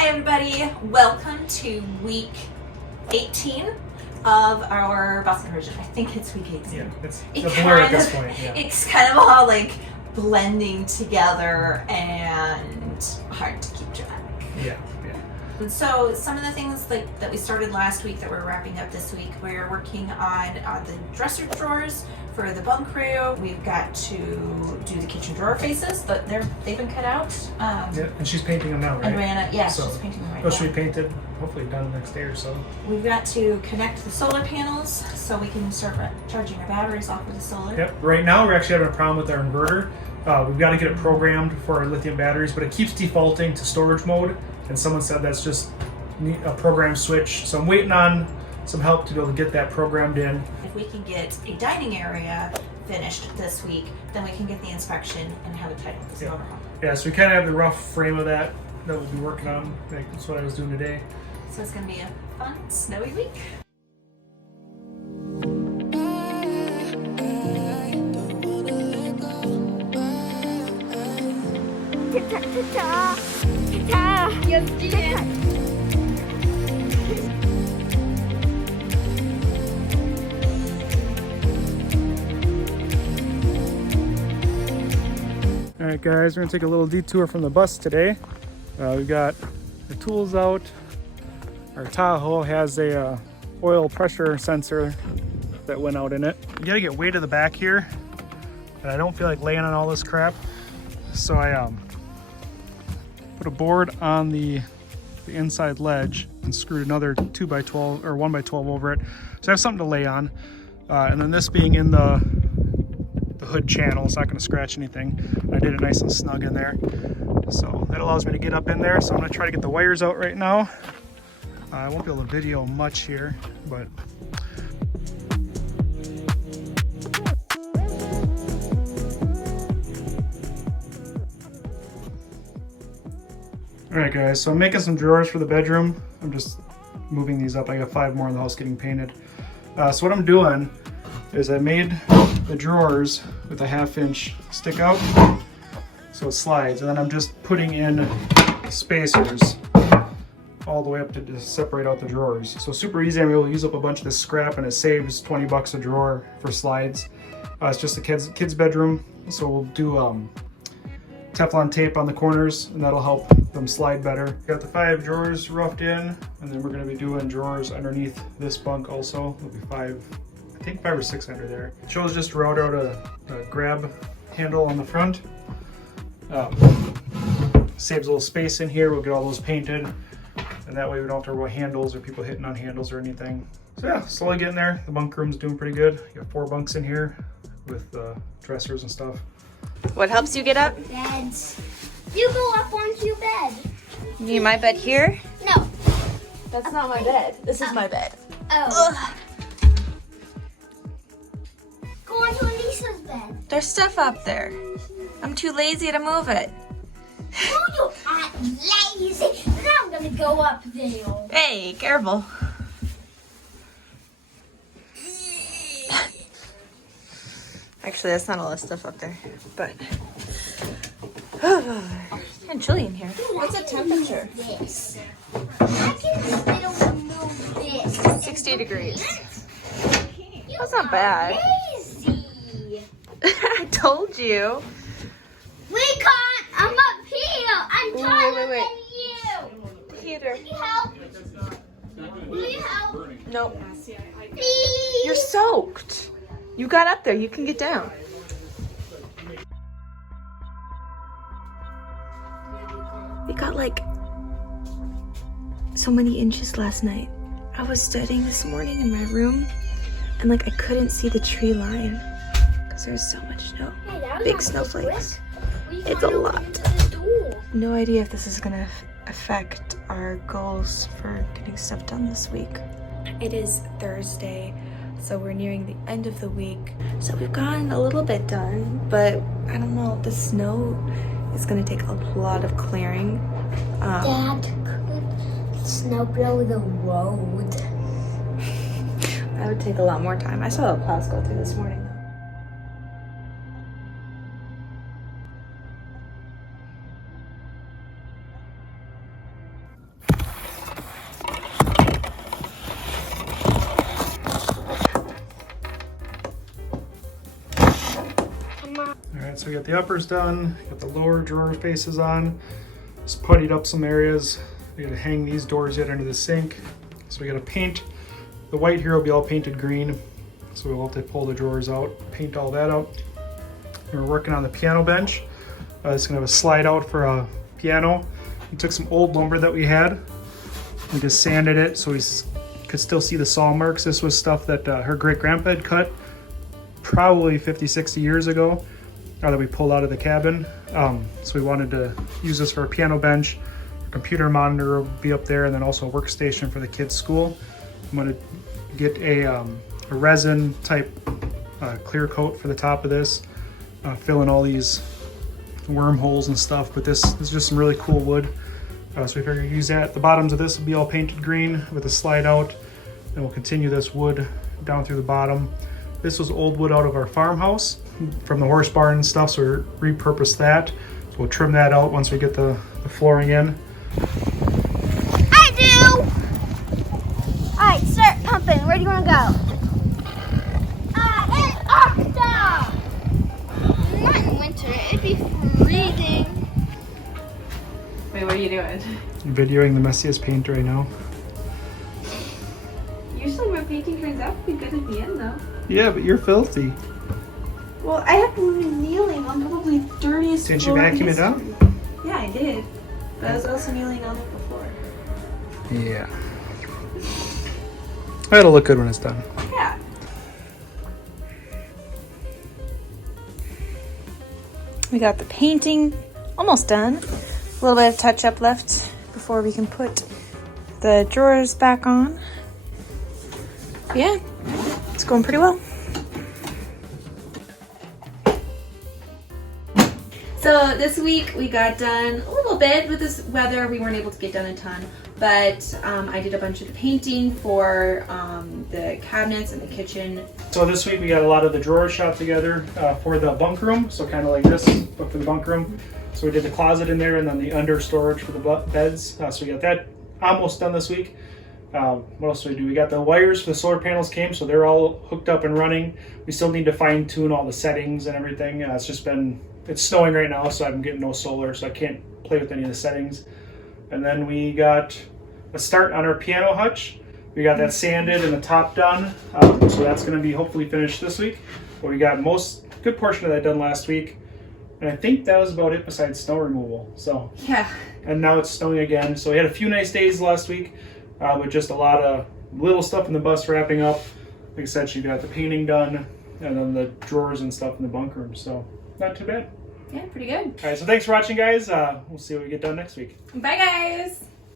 Hi everybody, welcome to week 18 of our bus conversion. I think it's week 18. Yeah, it's a blur at this point. Yeah. It's kind of all like blending together and hard to keep track. Yeah. And so some of the things like that we started last week that we're wrapping up this week, we're working on the dresser drawers for the bunk crew. We've got to do the kitchen drawer faces, but they've been cut out. Yeah, and she's painting them now, right? And she's painting them right now. Those should be painted, hopefully done the next day or so. We've got to connect the solar panels so we can start charging our batteries off of the solar. Yep. Right now we're actually having a problem with our inverter. We've got to get it programmed for our lithium batteries, but it keeps defaulting to storage mode. And someone said that's just a program switch. So I'm waiting on some help to be able to get that programmed in. If we can get a dining area finished this week, then we can get the inspection and have it tied with the overhaul. Yeah, so we kind of have the rough frame of that we'll be working on. That's what I was doing today. So it's going to be a fun, snowy week. Alright guys, we're going to take a little detour from the bus today. We've got the tools out. Our Tahoe has a oil pressure sensor that went out in it. You got to get way to the back here, and I don't feel like laying on all this crap. So I put a board on the inside ledge and screwed another 2x12 or 1x12 over it. So I have something to lay on. And then this being in the hood channel, it's not going to scratch anything. I did it nice and snug in there. So that allows me to get up in there. So I'm going to try to get the wires out right now. I won't be able to video much here, but alright guys, so I'm making some drawers for the bedroom. I'm just moving these up. I got 5 more in the house getting painted. So what I'm doing is I made the drawers with a 1/2 inch stick out so it slides, and then I'm just putting in spacers all the way up to separate out the drawers. So super easy. I'm able to use up a bunch of this scrap, and it saves 20 bucks a drawer for slides. It's just a kid's bedroom, so we'll do Teflon tape on the corners, and that'll help them slide better. Got the 5 drawers roughed in, and then we're going to be doing drawers underneath this bunk also. There'll be 5, I think 5 or 6 under there. Chose just to route out a grab handle on the front. Saves a little space in here. We'll get all those painted, and that way we don't have to worry about handles or people hitting on handles or anything. So yeah, slowly getting there. The bunk room's doing pretty good. You got 4 bunks in here with dressers and stuff. What helps you get up? Beds. You go up onto your bed. You need my bed here? No. That's not my bed. This is my bed. Oh. Ugh. Go onto Elisa's bed. There's stuff up there. I'm too lazy to move it. No, you aren't lazy. Now I'm gonna go up there. Hey, careful. Actually, that's not all that stuff up there, but and chilly in here. What's the temperature? This. I can still move this. 60 degrees. That's not bad. Lazy. I told you. We can't. I'm up here. I'm taller wait. than you. Heater. Will you help? Will you help? Nope. Please. You're soaked. You got up there. You can get down. We got like so many inches last night. I was studying this morning in my room, and like I couldn't see the tree line because there's so much snow. Big snowflakes. It's a lot. No idea if this is gonna affect our goals for getting stuff done this week. It is Thursday, so we're nearing the end of the week. So we've gotten a little bit done, but I don't know, the snow is gonna take a lot of clearing. Dad, could snow blow the road? That would take a lot more time. I saw the plows go through this morning though. So we got the uppers done, got the lower drawer faces on. Just puttied up some areas. We gotta hang these doors yet under the sink. So we gotta paint. The white here will be all painted green. So we'll have to pull the drawers out, paint all that out. And we're working on the piano bench. It's gonna have a slide out for a piano. We took some old lumber that we had. We just sanded it so we could still see the saw marks. This was stuff that her great-grandpa had cut probably 50, 60 years ago that we pulled out of the cabin. So we wanted to use this for a piano bench. A computer monitor will be up there, and then also a workstation for the kids' school. I'm gonna get a resin type clear coat for the top of this, fill in all these wormholes and stuff, but this is just some really cool wood. So we figure use that. The bottoms of this will be all painted green with a slide out, and we'll continue this wood down through the bottom. This was old wood out of our farmhouse from the horse barn and stuff, so we repurposed that. So we'll trim that out once we get the flooring in. I do! Alright, start pumping. Where do you want to go? Antarctica! Not in winter. It'd be freezing. Wait, what are you doing? I'm videoing the messiest paint right now. Usually my painting turns out to be good at the end though. Yeah, but you're filthy. Well, I have been kneeling on probably the dirtiest Didn't you floor in vacuum it up? history. Yeah, I did. But I was also kneeling on it before. Yeah. It'll look good when it's done. Yeah. We got the painting almost done. A little bit of touch up left before we can put the drawers back on. Yeah, it's going pretty well. So this week we got done a little bit. With this weather, we weren't able to get done a ton, but I did a bunch of the painting for the cabinets and the kitchen. So this week we got a lot of the drawers shot together for the bunk room. So kind of like this, but for the bunk room. So we did the closet in there and then the under storage for the beds. So we got that almost done this week. What else do we do? We got the wires for the solar panels came, so they're all hooked up and running. We still need to fine tune all the settings and everything. It's snowing right now, so I'm getting no solar, so I can't play with any of the settings. And then we got a start on our piano hutch. We got that sanded and the top done, so that's going to be hopefully finished this week. But we got good portion of that done last week, and I think that was about it besides snow removal. So Yeah. and now it's snowing again. So we had a few nice days last week, with just a lot of little stuff in the bus wrapping up. Like I said, she got the painting done, and then the drawers and stuff in the bunk room. So not too bad. Yeah, pretty good. All right, so thanks for watching, guys. We'll see what we get done next week. Bye, guys.